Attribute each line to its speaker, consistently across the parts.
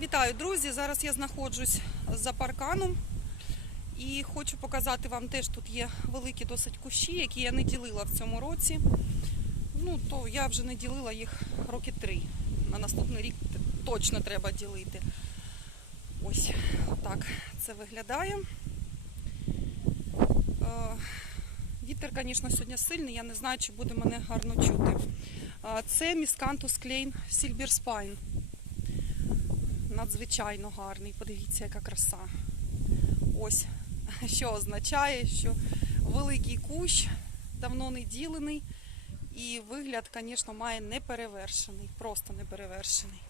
Speaker 1: Вітаю, друзі! Зараз я знаходжусь за парканом і хочу показати вам теж тут є великі досить кущі, які я не ділила в цьому році. Ну, то я вже не ділила їх роки три. На наступний рік точно треба ділити. Ось так це виглядає. Е, Вітер, звісно, сьогодні сильний, я не знаю, чи буде мене гарно чути. Е, Це Міскантус Клейн Сільберспайн надзвичайно гарний. Подивіться, яка краса. Ось що означає, що великий кущ давно не ділений, і вигляд, звісно, має неперевершений, просто неперевершений.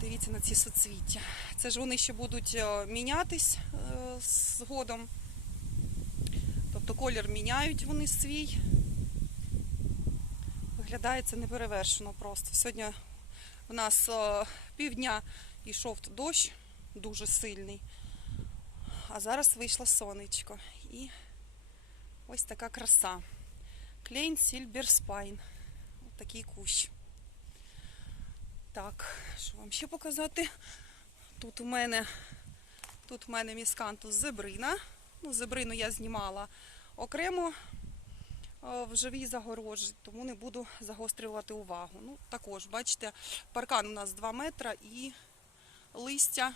Speaker 1: Дивіться на ці соцвіття. Це ж вони ще будуть е, мінятись е, згодом. Тобто колір міняють вони свій. Виглядає це неперевершено просто. Сьогодні у нас е, півдня йшов дощ дуже сильний, а зараз вийшло сонечко. І ось така краса. Клейн Сільберспайн. Ось такий кущ. Так, що вам ще показати? Тут у мене, тут у мене міскантус зебрина. Ну, зебрину я знімала окремо в живій загорожі, тому не буду загострювати увагу. Ну, також, бачите, паркан у нас 2 метра і листя,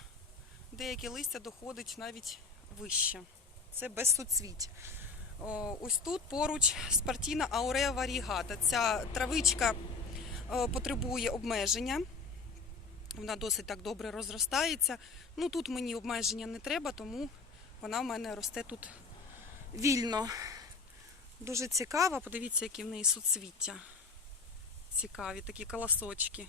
Speaker 1: деякі листя доходить навіть вище. Це без суцвіть. Ось тут поруч спартіна ауреа варігата. Ця травичка е, потребує обмеження. Вона досить так добре розростається. Ну тут мені обмеження не треба, тому вона в мене росте тут вільно. Дуже цікава. Подивіться, які в неї суцвіття. Цікаві такі колосочки.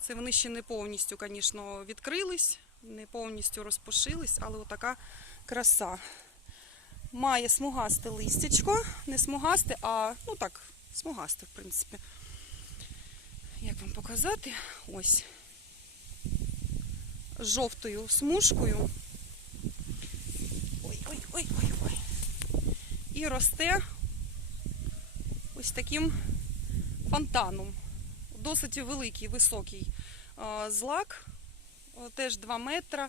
Speaker 1: Це вони ще не повністю, звісно, відкрились, не повністю розпушились, але отака краса. Має смугасте листячко, не смугасте, а ну так, смугасте, в принципі. Як вам показати? Ось. Жовтою смужкою. Ой, ой, ой, ой, ой. І росте ось таким фонтаном. Досить великий, високий злак, теж 2 метра.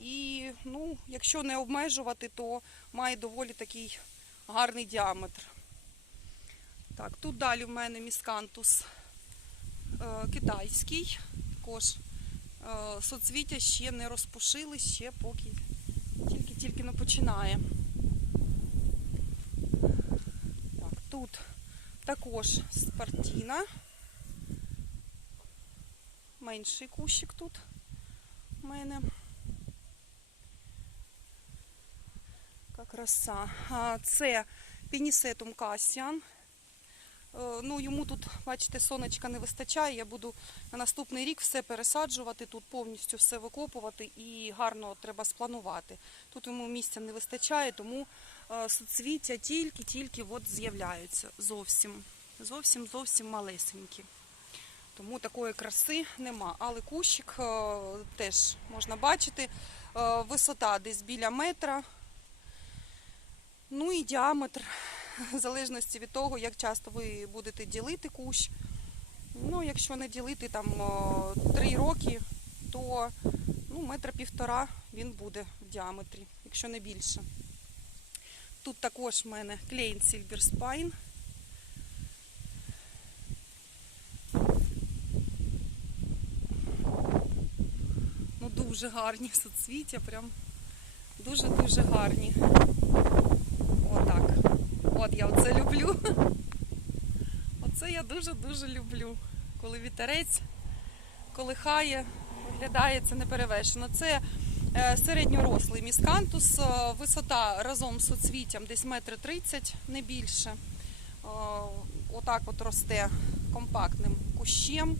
Speaker 1: І, ну, якщо не обмежувати, то має доволі такий гарний діаметр. Так, тут далі в мене міскантус е, китайський. Також е, соцвіття ще не розпушили, ще поки тільки-тільки не починає. Так, тут також спартіна. Менший кущик тут у мене. Яка краса. Це пінісетум касіан. Е, Ну, йому тут, бачите, сонечка не вистачає. Я буду на наступний рік все пересаджувати, тут повністю все викопувати і гарно треба спланувати. Тут йому місця не вистачає, тому е, соцвіття тільки-тільки от з'являються зовсім. Зовсім зовсім малесенькі. Тому такої краси нема. Але кущик е, теж можна бачити. Висота десь біля метра. Ну і діаметр, в залежності від того, як часто ви будете ділити кущ. Ну, якщо не ділити там о, три роки, то ну, метра півтора він буде в діаметрі, якщо не більше. Тут також в мене клейн Silver Spine. Ну, дуже гарні соцвіття, прям дуже-дуже гарні. От я оце люблю. Оце я дуже-дуже люблю. Коли вітерець колихає, виглядає це неперевершено. Це е, середньорослий міскантус, е, висота разом з соцвіттям десь метр тридцять, не більше. Е, Отак от росте компактним кущем,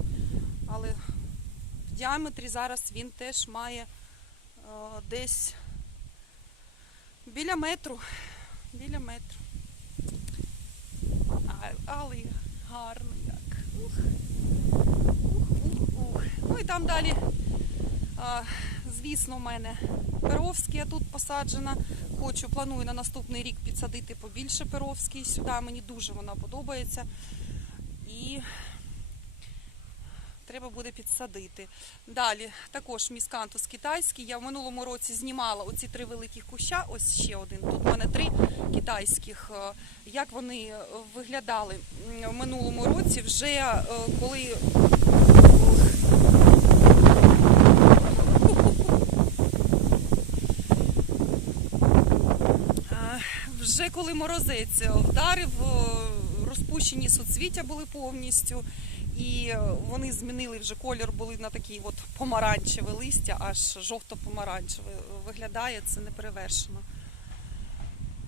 Speaker 1: але в діаметрі зараз він теж має десь біля метру. Біля метру. Але гарно як. Ух. Ух, ух, ух. Ну і там далі, звісно, в мене Перовський я тут посаджена. Хочу, планую на наступний рік підсадити побільше Перовський сюди. Мені дуже вона подобається. І треба буде підсадити. Далі також міскантус китайський. Я в минулому році знімала оці три великих куща. Ось ще один. Тут в мене три китайських. Е, Як вони е, виглядали в минулому році, вже е, коли. Вже коли морозець вдарив, розпущені суцвіття були повністю, і е, вони змінили вже колір, були на такий от помаранчеве листя, аж жовто-помаранчеве. Виглядає це неперевершено.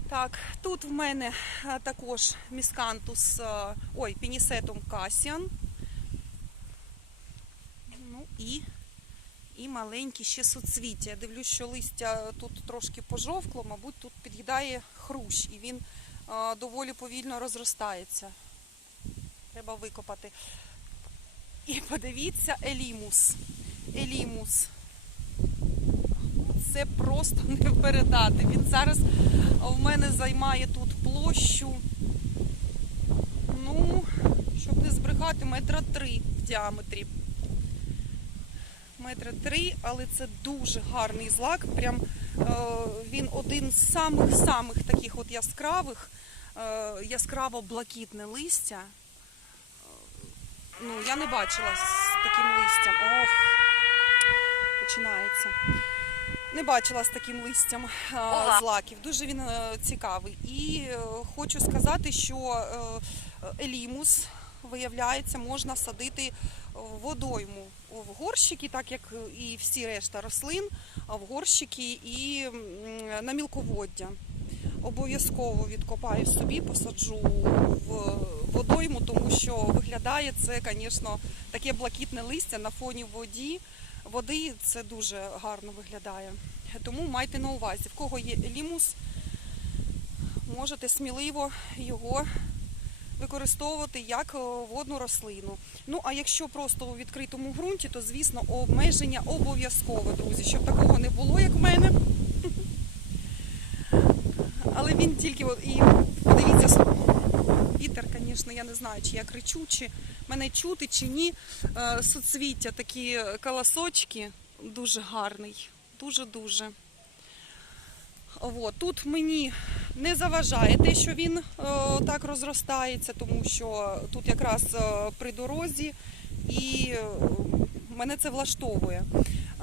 Speaker 1: Так, тут в мене е, також міскантус, е, ой, пінісетум касіан. Ну і, і маленькі ще суцвіття. Я дивлюсь, що листя тут трошки пожовкло, мабуть, тут під'їдає хрущ, і він доволі повільно розростається. Треба викопати. І подивіться, елімус. Елімус. Це просто не передати. Він зараз в мене займає тут площу. Ну, щоб не збрехати, метра три в діаметрі. Метра три, але це дуже гарний злак. Прям е, він один з самих-самих таких от яскравих, е, яскраво блакитне листя. Ну, я не бачила з таким листям. Ох, починається. Не бачила з таким листям е,
Speaker 2: Ага.
Speaker 1: злаків. Дуже він е, цікавий. І е, хочу сказати, що елімус, виявляється, можна садити водойму в горщики, так як і всі решта рослин, в горщики і на мілководдя. Обов'язково відкопаю собі, посаджу в водойму, тому що виглядає це, звісно, таке блакитне листя на фоні воді. Води це дуже гарно виглядає. Тому майте на увазі, в кого є лімус, можете сміливо його використовувати як е, водну рослину. Ну а якщо просто у відкритому ґрунті, то звісно обмеження обов'язково, друзі, щоб такого не було, як в мене. Але він тільки і подивіться, звісно, я не знаю, чи я кричу, чи мене чути, чи ні. Е, Суцвіття, такі колосочки, дуже гарний, дуже-дуже. Тут мені не заважає те, що він е, так розростається, тому що тут якраз е, при дорозі і мене це влаштовує.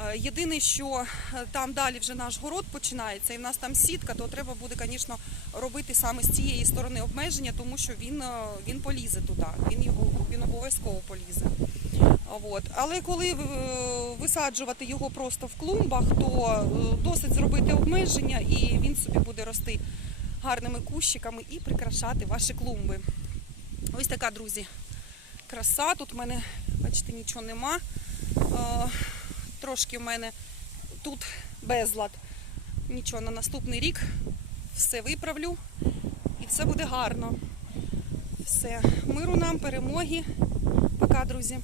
Speaker 1: Е, Єдине, що е, там далі вже наш город починається, і в нас там сітка, то треба буде, звісно, робити саме з цієї сторони обмеження, тому що він, е, він полізе туди, він, його, він обов'язково полізе. От. Але коли висаджувати його просто в клумбах, то досить зробити обмеження і він собі буде рости гарними кущиками і прикрашати ваші клумби. Ось така, друзі, краса. Тут в мене, бачите, нічого нема. Трошки в мене тут безлад. Нічого, на наступний рік все виправлю і все буде гарно. Все. Миру нам, перемоги. Пока, друзі.